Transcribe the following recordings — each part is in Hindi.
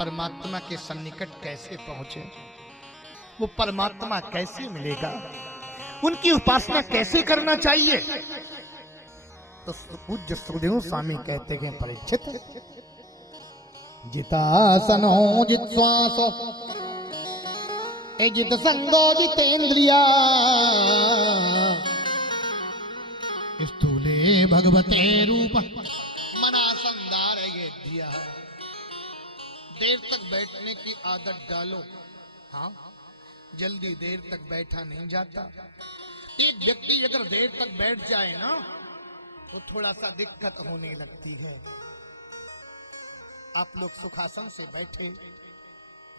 परमात्मा के सन्निकट कैसे पहुंचे, वो परमात्मा कैसे मिलेगा, उनकी उपासना कैसे करना चाहिए। तो पूज्य सुखदेव स्वामी कहते हैं, परीक्षित, जितासनो जित्वासो जित संगो जितेंद्रिया स्थूले भगवते रूप मना संदार ये दिया। देर तक बैठने की आदत डालो। हाँ, जल्दी देर तक बैठा नहीं जाता। एक व्यक्ति अगर देर तक बैठ जाए ना तो थोड़ा सा दिक्कत होने लगती है। आप लोग सुखासन से बैठे।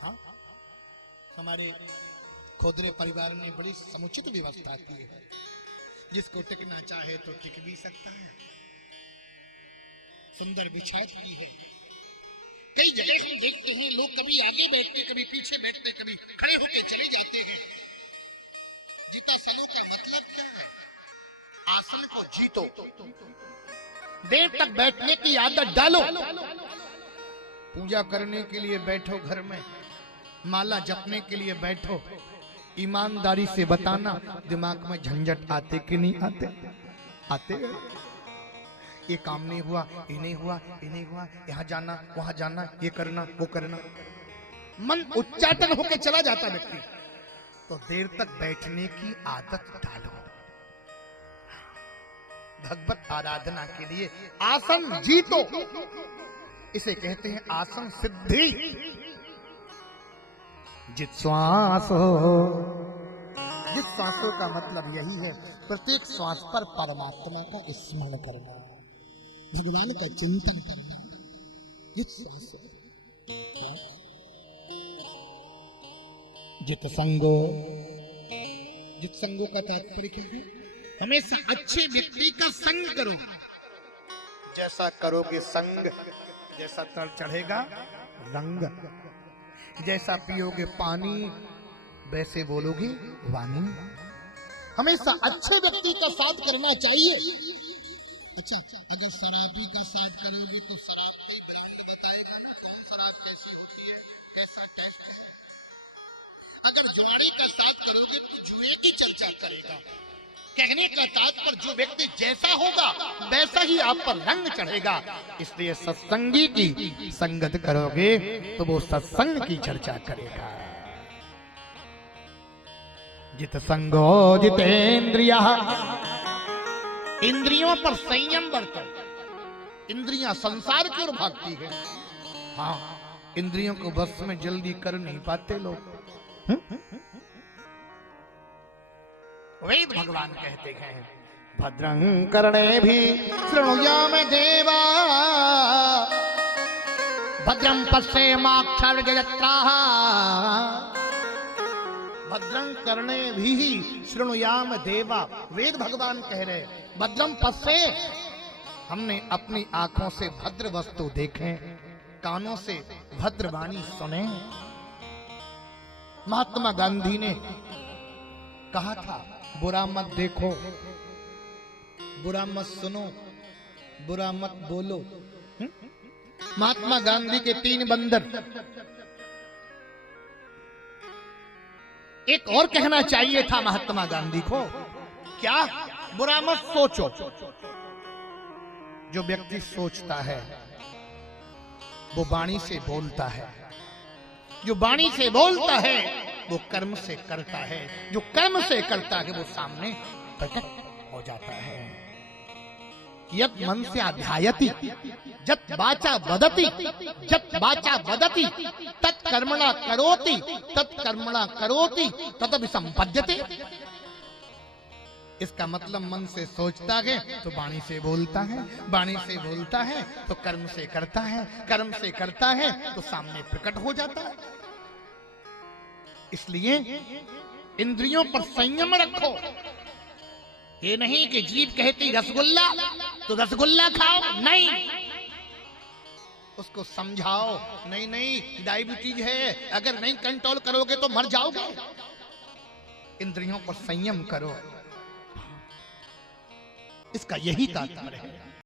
हाँ, हमारे खोदरे परिवार ने बड़ी समुचित व्यवस्था की है। जिसको टिकना चाहे तो टिक भी सकता है। सुंदर बिछाई की है। कई जगह हम देखते हैं लोग कभी आगे बैठते, कभी पीछे बैठते, कभी खड़े होकर चले जाते हैं। जितासनों का मतलब क्या है? आसन को जीतो, देर तक बैठने की आदत डालो। पूजा करने के लिए बैठो घर में, माला जपने के लिए बैठो, ईमानदारी से बताना दिमाग में झंझट आते कि नहीं आते? आते। ये काम नहीं हुआ, ये नहीं हुआ, ये नहीं हुआ, यहाँ जाना वहां जाना, ये करना वो करना, मन उच्चाटन होकर चला जाता व्यक्ति। तो देर तक बैठने की आदत डालो। भगवत आराधना के लिए आसन जीतो, इसे कहते हैं आसन सिद्धि। जित श्वास हो, जित श्वासों का मतलब यही है, प्रत्येक श्वास पर परमात्मा का स्मरण करना, भगवान का चिंतन करना। जित श्वास, जित संगो, जित संगो का तात्पर्य क्या है? हमेशा अच्छे व्यक्ति का संग करो। जैसा करोगे संग, जैसा तर चढ़ेगा रंग, जैसा पियोगे पानी वैसे बोलोगे वाणी। हमेशा अच्छे व्यक्ति का साथ करना चाहिए। अच्छा, अगर शराबी का साथ करोगे तो शराब के ब्रांड बताएगा ना, कौन शराब कैसी होती है, कैसा टेस्ट है। अगर जुआरी का साथ करोगे तो जुए की चर्चा करेगा। कहने का तात्पर्य, जो व्यक्ति जैसा होगा वैसा ही आप पर रंग चढ़ेगा। इसलिए सत्संगी की संगत करोगे तो वो सत्संग की चर्चा करेगा। जित संगो जितेंद्रिया, इंद्रियों पर संयम बरतो। इंद्रियां संसार की ओर भागती है। हाँ, इंद्रियों को बस में जल्दी कर नहीं पाते लोग। वेद भगवान कहते हैं, भद्रं कर्णे भी शृणुयाम देवा, भद्रं पश्येमाक्षरजत्राः। भद्रं कर्णे भी शृणुयाम देवा, वेद भगवान कह रहे, भद्रं पश्ये, हमने अपनी आंखों से भद्र वस्तु देखें, कानों से भद्रवाणी सुने। महात्मा गांधी ने कहा था, बुरा मत देखो, बुरा मत सुनो, बुरा मत बोलो। महात्मा गांधी के 3 बंदर। एक और कहना चाहिए था महात्मा गांधी को, क्या? बुरा मत सोचो। जो व्यक्ति सोचता है वो वाणी से बोलता है, जो वाणी से बोलता है वो कर्म से करता है, जो कर्म से करता है वो सामने प्रकट हो जाता है। यत् मन से अध्यायति जत् वाचा वदति, जत् वाचा वदति तत् कर्मणा करोति, तत् कर्मणा करोति तत् संपद्यते। इसका मतलब मन से सोचता है तो वाणी से बोलता है, वाणी से बोलता है तो कर्म से करता है, कर्म से करता है तो सामने प्रकट हो जाता है। इसलिए इंद्रियों पर संयम रखो। ये नहीं कि जीभ कहती रसगुल्ला तो रसगुल्ला खाओ, नहीं, उसको समझाओ, नहीं नहीं डायबिटीज है, अगर नहीं कंट्रोल करोगे तो मर जाओगे। इंद्रियों पर संयम करो, इसका यही तात्पर्य है।